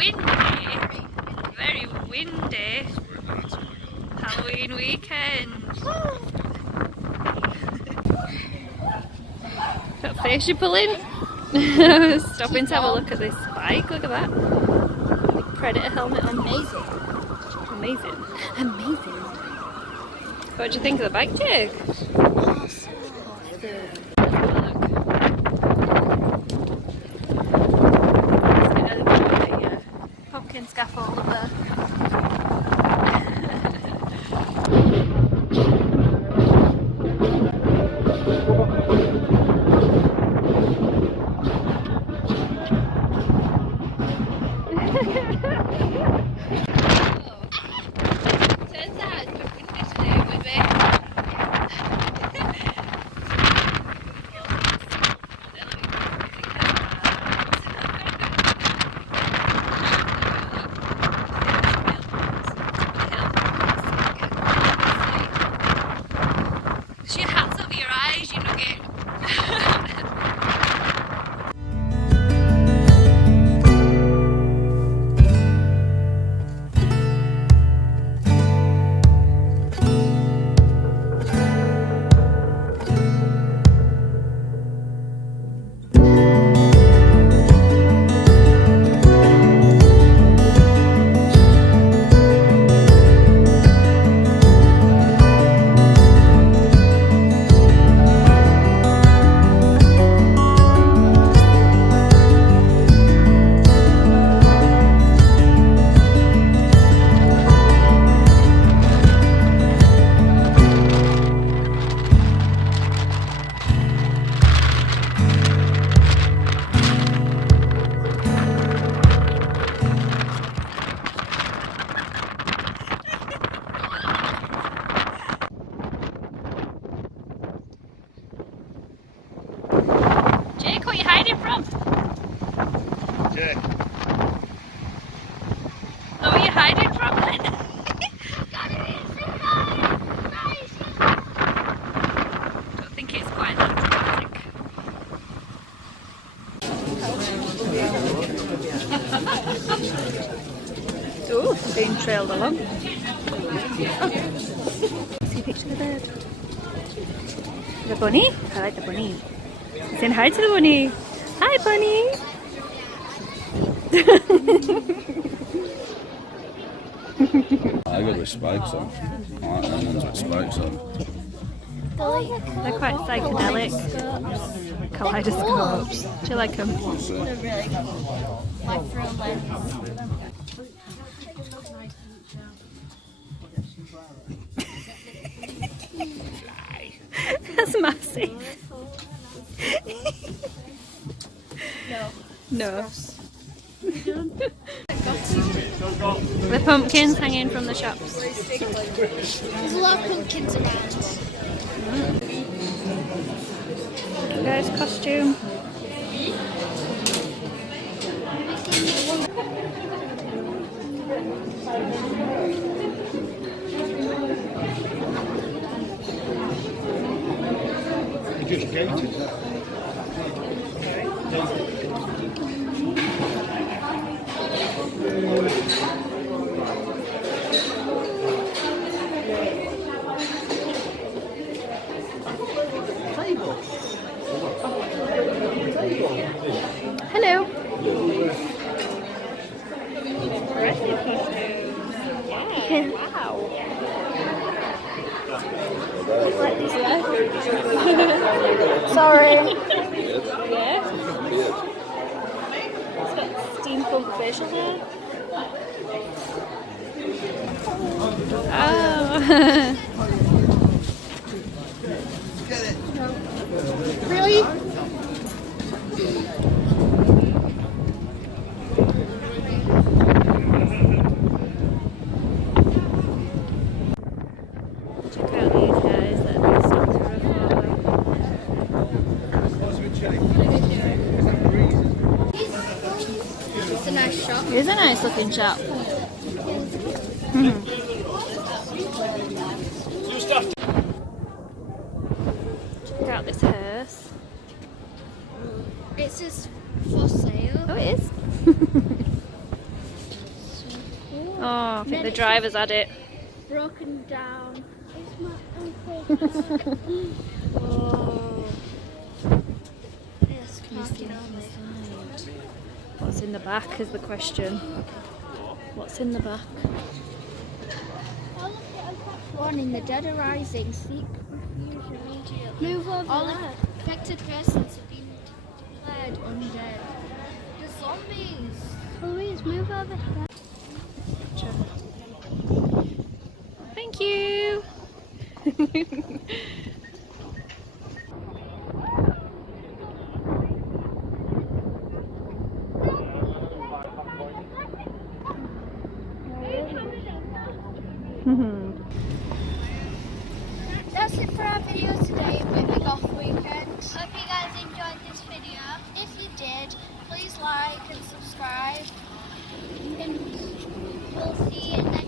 windy. Very windy. Halloween weekend. Got face you're pulling? Stopping to have a look at this bike. Look at that. Big Predator helmet on. Amazing. Amazing. Amazing. What do you think of the bike, Jake? Awesome. Pumpkin scaffold up there. Turns out it's been windy today with me. Your hats over your eyes, you nugget. Jake, what are you hiding from? Jake. Oh, what are you hiding from then? Don't think it's quite that dramatic. Oh, being trailed along. See a picture of the bird. The bunny? I like the bunny. Saying hi to the bunny. Hi, bunny. I got with spikes on. I like them ones with spikes on. They're quite psychedelic. Kaleidoscopes. Do you like them? That's it. They're really cool. My friend lens. That's massive. No. The pumpkins hanging from the shops. There's a lot of pumpkins around. Guy's costume. Just gated. Hello. Wow. Sorry. Yeah. It's got steampunk facial hair. Oh. Really? Check out these guys that do stuff to It's a nice shop. It is a nice looking shop. Check out this hearse. It says for sale. Oh, it is. Oh, I think the driver's had it. Broken down. It's my uncle. Oh. Yes, parking only. What's in the back is the question. What's in the back? Warning, the dead are rising. Seek refuge immediately. Move over All there. Affected persons have been declared undead. The zombies. Louise, move over here. Thank you. That's it for our video today, Whitby Off Weekend. Hope you guys enjoyed this video. If you did, please like and subscribe. And we'll see you next